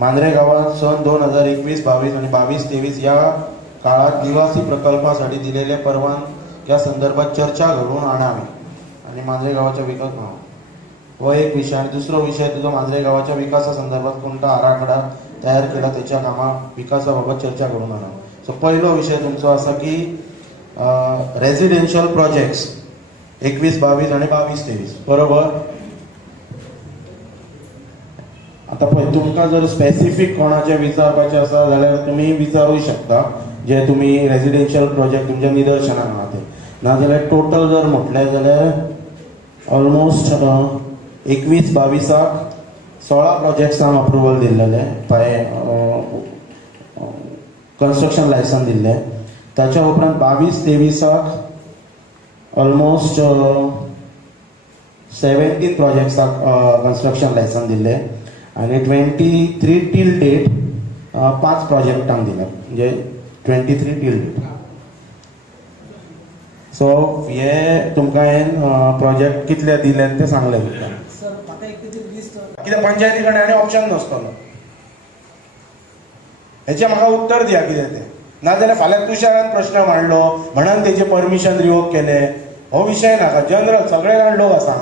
मांद्रे गावात सन 2021-22 आणि 22-23 या काळात निवासी प्रकल्पासाठी दिलेल्या परवानग्या संदर्भात चर्चा घडवून आणावी आणि मांद्रे गावाच्या विकास व एक विषय. आणि दुसरा विषय तुझा मांद्रे गावाच्या विकासासंदर्भात कोणता आराखडा तयार केला त्याच्या विकासाबाबत चर्चा घडवून आणावी. सो पहिलो विषय तुमचा असा की रेसिडेन्शियल प्रोजेक्ट्स 21-22 आणि 22-23 बरोबर. आता पळय तुमकां जर स्पेसिफिक कोणाचे विचारपाचे आसा जाल्यार तुमी विचारूं शकता जे तुमी रेसिडेन्शियल प्रोजेक्ट तुमच्या निदर्शनाक आहा ते. नाजाल्यार टोटल जर म्हटलें जाल्यार ऑलमोस्ट 21-22 16 प्रोजेक्ट्सांक अप्रुवल दिल्लेले बाय कन्स्ट्रक्शन लायसन दिल्ले. ताच्या उपरांत 22-23 ऑलमोस्ट 17 प्रोजेक्ट्साक कन्स्ट्रक्शन लायसन दिल्ले आणि 23 टील डेट 5 प्रोजेक्टांक दिले म्हणजे 23 टील डेट. सो हे तुमकां हांवें प्रोजेक्ट कितले दिले ते सांगले कित्याक पंचायती कडेन आनी ऑप्शन नासतलो. हेचें म्हाका उत्तर दिया कितें तें. नाजाल्यार फाल्यां तुषारान प्रश्न मांडलो म्हणून तेजे परमिशन रिवोक केले हो विषय नाका. जनरल सगळे जाण लोक आसा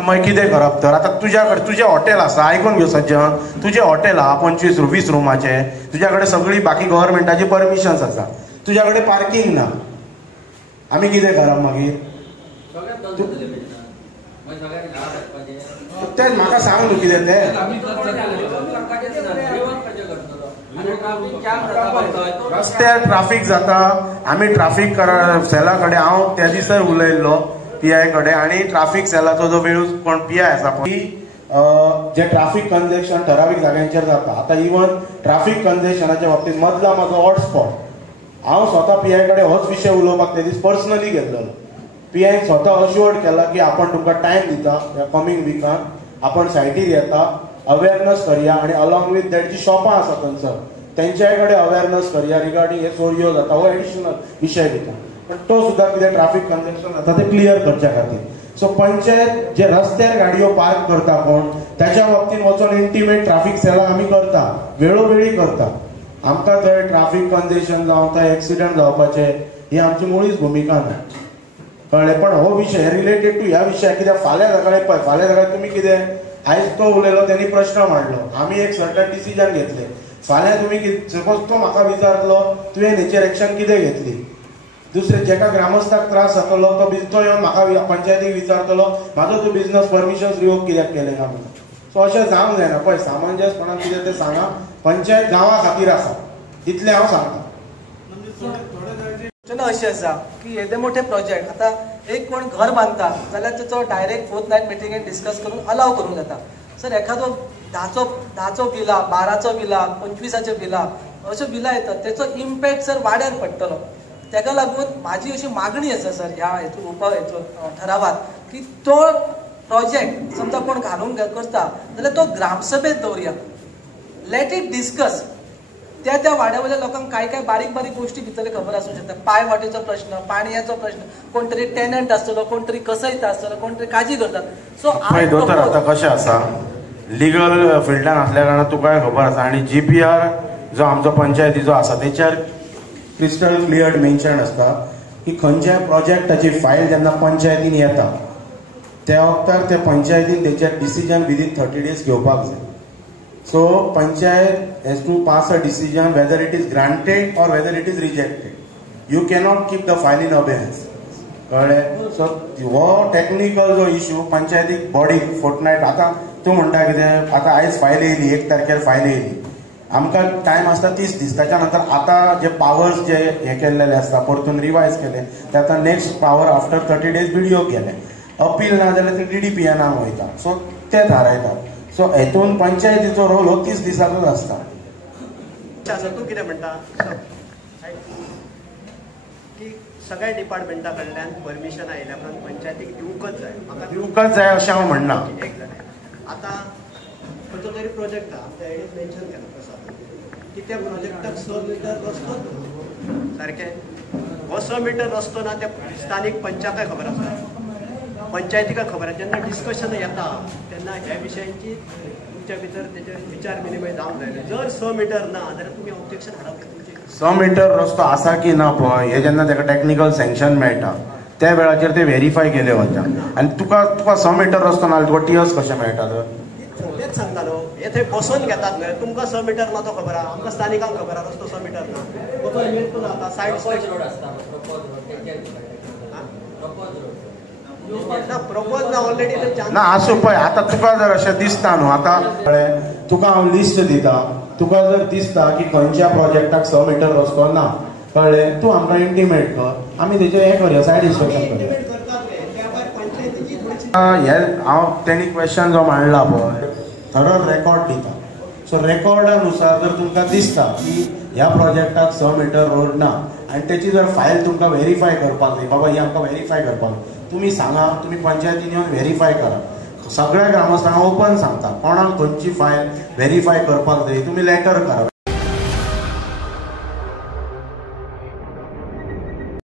मागीर कितें करप तर. आतां तुज्या कडेन तुजें हॉटेल आसा आयकून घेवं सज्जन तुजें हॉटेल आहा 25-20 रुमाचें तुज्या कडेन सगळी बाकी गव्हर्मेंटाची परमिशन्स आसा तुज्या कडेन पार्किंग ना आमी कितें करप मागीर. तेच म्हाका सांग न्हू कितें तें. रस्त्यार ट्राफीक जाता आमी ट्राफीक सेला कडेन हांव त्या दिसा उलयल्लो PI कडेन आणि ट्राफीक सेलाचो जो वेळ कोण PI आसा पळय जे ट्राफीक कंजेशन ठरावीक जाग्यांचेर जाता. आतां इवन ट्राफीक कंजेशनाच्या बाबतींत मदला म्हाजो हॉटस्पॉट हांव स्वता PI कडेन होच विशय उलोवपाक ते दीस पर्सनली गेल्लो. PI स्वता अश्युअर्ड केला की आपण तुमकां टायम दिता ह्या कमिंग विकान आपण सायटीर येता अवेअरनेस करया आणि अलॉंग विथ दॅट जी शॉपां आसा थंयसर तेंच्याय कडेन अवेअरनेस करया रिगार्डींग हे चोरयो जाता हो एडिशनल विशय दिता. पण तो सुद्धा कितें ट्राफीक कंजेशन जाता ते क्लियर करच्या खातीर. सो पंचायत जे रस्त्यार गाडयो पार्क करता कोण त्याच्या बाबतींत वचून इंटिमेट ट्राफीक सेलाक आमी करता वेळोवेळी करता. आमकां थंय ट्राफीक कंजेशन जावं थंय एक्सिडंट जावपाचे ही आमची मुळीच भुमिका ना कळ्ळें. पण हो विशय रिलेटेड टू ह्या विशयाक कित्याक फाल्यां सकाळीं पळय फाल्यां सकाळीं तुमी कितें आयज तो उलयलो त्यांनी प्रश्न मांडलो आमी एक सर्टन डिसिजन घेतले. फाल्यां तुमी सपोज तो म्हाका विचारतलो तुवें हेचेर एक्शन कितें घेतली दुसरे जेका ग्रामस्थाक त्रास जातलो तो येवन म्हाका पंचायतीक विचारतलो म्हाजो तूं बिझनस परमिशन्स रिवोक कित्याक केले ना म्हणून. सो अशें जावंक जायना. पळय सामंजसपणान कितें तें सांगा. पंचायत गांवा खातीर आसा इतलें हांव सांगता. अशें आसा की येदे मोठे प्रोजेक्ट आतां एक कोण घर बांदता जाल्यार तेचो डायरेक्ट फोर्थ मिटिंगेन डिस्कस करून अलाव करूंक जाता. सर एखादो 10चो बिल 12चो बिल 25चें बिल अश्यो बिलां येतात तेचो इम्पॅक्ट सर वाड्यार पडटलो. ताका लागून म्हाजी अशी मागणी आसा सर ह्या हेतून ठरावात की तो प्रोजेक्ट समजा कोण घालून करता जाल्यार तो ग्रामसभेत दवरया. Let it discuss. त्या वाड्यावयल्या लोकांक काय बारीक बारीक गोष्टी भितरले खबर आसूंक शकता. पाय वाटेचो प्रश्न पाणयाचो प्रश्न कोण तरी टेनंट आसतलो कोण तरी कसयता आसतलो कोण तरी काजी करतात. सो दोतोर आतां कशें आसा लिगल फिल्डान आसल्या कारणान तुका खबर आसा आणि GPR जो आमचो पंचायतीचो आसा तेचेर क्रिस्टल क्लियर मेन्शन आसता की खंयच्याय प्रोजेक्टाची फायल जेन्ना पंचायतीन येता त्या वक्तार त्या पंचायतीन तेचेर डिसिजन विदीन 30 days घेवपाक जाय. So panchayat has to pass a decision whether it is granted or whether it is rejected. You cannot keep the file in abeyance. कळ्ळें. सो हो टेक्निकल जो इश्यू पंचायतीक बॉडी फोर्टनायट आतां तूं म्हणटा कितें आतां आयज फायल येयली 1 तारखेर फायल येयली आमकां टायम आसता 30 दीस. त्याच्या नंतर आतां जे पावर्स जे हे केल्लेले आसता परतून रिवायज केले ते आतां नेक्स्ट पावर आफ्टर 30 days BDOक गेले. अपील ना जाल्यार ते DDPNक वयता. सो ते थारायतात. सो हेतून पंचायतीचो रोल हो 30 दिसांचोच आसता. तूं कितें म्हणटा की सगळ्या डिपार्टमेंटा कडल्यान परमिशन आयल्या उपरांत पंचायतीक दिवंकच जाय. म्हाका दिवंकच जाय अशें हांव म्हणना. एक जालें. आतां खंयचो तरी प्रोजेक्ट आहा आमच्या आयडीन मेन्शन केला कसो की त्या प्रोजेक्टाक 100 मिटर रस्तो सारकें. हो हो 6 मीटर रस्तो ना त्या स्थानिक पंचायताक खबर आसा, पंचायतीक खबर आसा. जेन्ना डिस्कशन येता तेन्ना ह्या विशयांची तुमच्या भितर तेचेर विचार विनिमय जावंक जाय. जर 6 मीटर ना जाल्यार तुमी ऑब्जेक्शन हाडप तुमचे 6 मीटर रस्तो आसा की ना पळय हे जेन्ना ताका टेक्निकल सँक्शन मेळटा त्या वेळाचेर ते व्हेरीफाय केले वता. आनी तुका 6 मीटर रस्तो ना तुका टीएस कशें मेळटा तर? तेच सांगता न्हू, हे थंय बसून घेतात न्हय. तुमकां 6 मीटर ना तो खबर आहा, आमकां स्थानिकांक खबर आहा रस्तो 6 मीटर ना. तो येतो जाता सायड रोड आसता प्रपोज ना ऑलरेडी ना आसूं पळय. आतां तुका जर अशें दिसता न्हू, आतां तुका हांव लिस्ट दिता, तुका जर दिसता की खंयच्या प्रोजेक्टाक 6 मीटर रस्तो ना कळ्ळें, तूं आमकां इंटिमेट कर, आमी तेचेर हें करया, सायड इन्स्पेक्शन करया. हे हांव तेणी क्वेश्चन जो मांडला पळय थरोर रेकॉर्ड दिता. सो रेकॉर्डानुसार जर तुमकां दिसता की ह्या प्रोजेक्टाक 6 मीटर रोड ना आनी तेची जर फायल तुमकां व्हेरीफाय करपाक जाय, बाबा ही आमकां व्हेरीफाय करपाक, तुमी सांगा, तुमी पंचायतीन येवन व्हेरीफाय करा. सगळ्या ग्रामस्थांक ओपन सांगता, कोणाक खंयची फायल व्हेरीफाय करपाक जाय तुमी लेटर करा.